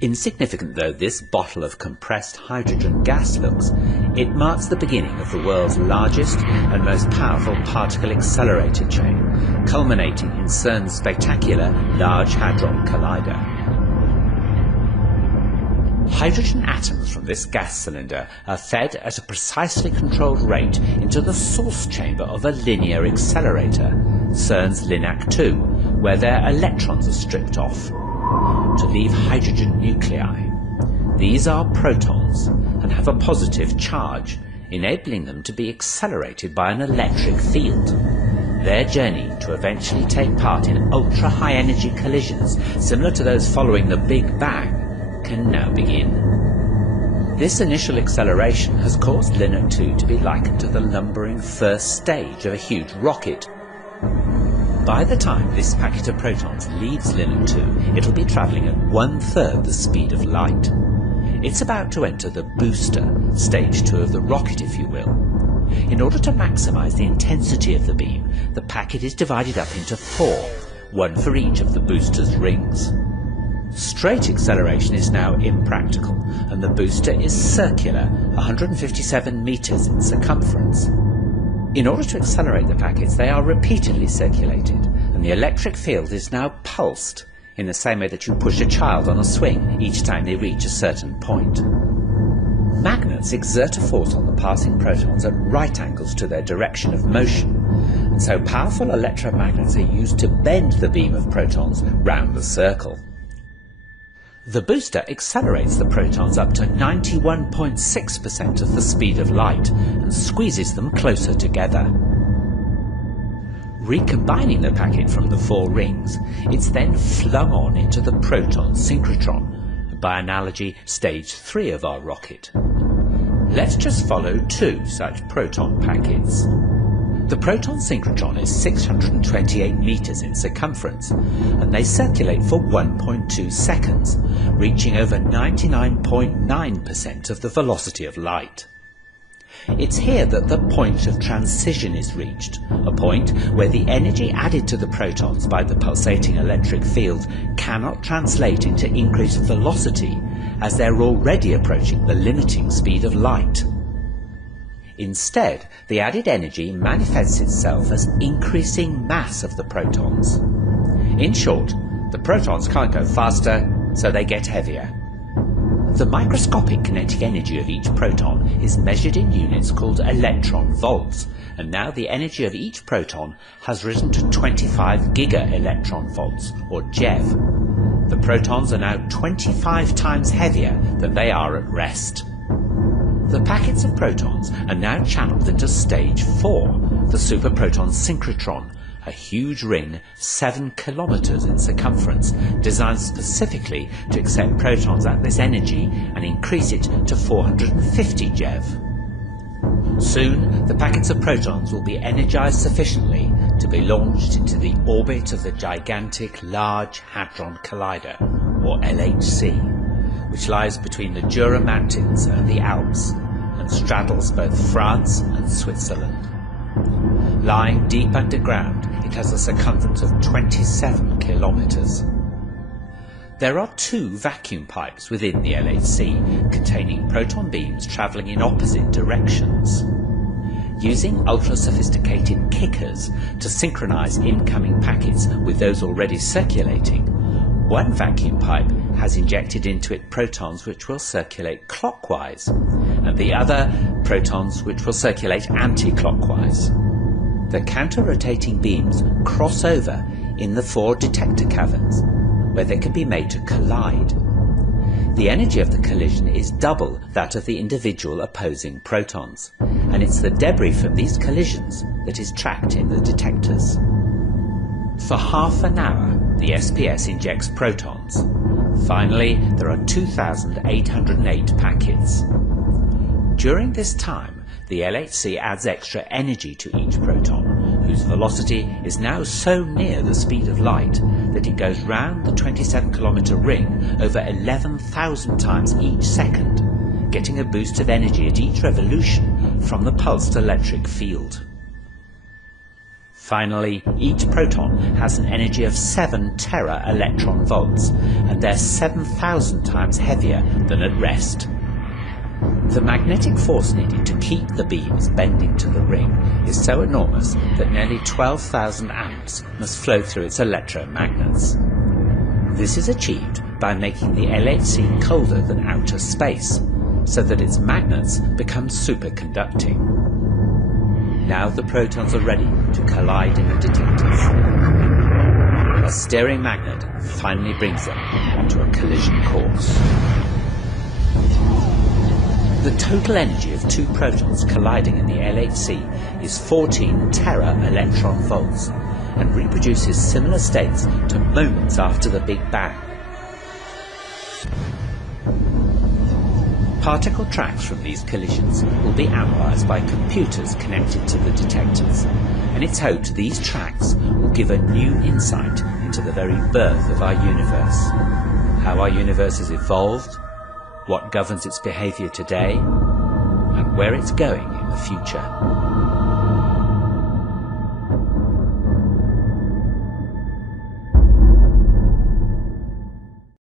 Insignificant though this bottle of compressed hydrogen gas looks, it marks the beginning of the world's largest and most powerful particle accelerator chain, culminating in CERN's spectacular Large Hadron Collider. Hydrogen atoms from this gas cylinder are fed at a precisely controlled rate into the source chamber of a linear accelerator, CERN's LINAC-2, where their electrons are stripped off to leave hydrogen nuclei. These are protons and have a positive charge, enabling them to be accelerated by an electric field. Their journey to eventually take part in ultra-high energy collisions similar to those following the Big Bang can now begin. This initial acceleration has caused LINAC-2 to be likened to the lumbering first stage of a huge rocket. By the time this packet of protons leaves LINAC-2, it'll be travelling at 1/3 the speed of light. It's about to enter the booster, stage 2 of the rocket if you will. In order to maximise the intensity of the beam, the packet is divided up into 4, one for each of the booster's rings. Straight acceleration is now impractical, and the booster is circular, 157 metres in circumference. In order to accelerate the packets, they are repeatedly circulated, and the electric field is now pulsed, in the same way that you push a child on a swing each time they reach a certain point. Magnets exert a force on the passing protons at right angles to their direction of motion, and so powerful electromagnets are used to bend the beam of protons round the circle. The booster accelerates the protons up to 91.6% of the speed of light and squeezes them closer together. Recombining the packet from the 4 rings, it's then flung on into the proton synchrotron, by analogy stage 3 of our rocket. Let's just follow 2 such proton packets. The proton synchrotron is 628 metres in circumference, and they circulate for 1.2 seconds, reaching over 99.9% of the velocity of light. It's here that the point of transition is reached, a point where the energy added to the protons by the pulsating electric field cannot translate into increased velocity, as they're already approaching the limiting speed of light. Instead, the added energy manifests itself as increasing mass of the protons. In short, the protons can't go faster, so they get heavier. The microscopic kinetic energy of each proton is measured in units called electron volts, and now the energy of each proton has risen to 25 giga-electron volts, or GeV. The protons are now 25 times heavier than they are at rest. The packets of protons are now channeled into stage 4, the superproton synchrotron, a huge ring 7 kilometers in circumference, designed specifically to accept protons at this energy and increase it to 450 GeV. Soon, the packets of protons will be energized sufficiently to be launched into the orbit of the gigantic Large Hadron Collider, or LHC, which lies between the Jura Mountains and the Alps, and straddles both France and Switzerland. Lying deep underground, it has a circumference of 27 kilometers. There are 2 vacuum pipes within the LHC, containing proton beams traveling in opposite directions. Using ultra-sophisticated kickers to synchronize incoming packets with those already circulating, one vacuum pipe has injected into it protons which will circulate clockwise, and the other protons which will circulate anti-clockwise. The counter-rotating beams cross over in the 4 detector caverns, where they can be made to collide. The energy of the collision is double that of the individual opposing protons, and it's the debris from these collisions that is tracked in the detectors. For half an hour, the SPS injects protons. Finally, there are 2,808 packets. During this time, the LHC adds extra energy to each proton, whose velocity is now so near the speed of light that it goes round the 27-kilometer ring over 11,000 times each second, getting a boost of energy at each revolution from the pulsed electric field. Finally, each proton has an energy of 7 tera-electron volts, and they're 7,000 times heavier than at rest. The magnetic force needed to keep the beams bending to the ring is so enormous that nearly 12,000 amps must flow through its electromagnets. This is achieved by making the LHC colder than outer space, so that its magnets become superconducting. Now the protons are ready to collide in the detectors. A steering magnet finally brings them onto a collision course. The total energy of 2 protons colliding in the LHC is 14 tera-electron volts and reproduces similar states to moments after the Big Bang. Particle tracks from these collisions will be analysed by computers connected to the detectors, and it's hoped these tracks will give a new insight into the very birth of our universe, how our universe has evolved, what governs its behaviour today, and where it's going in the future.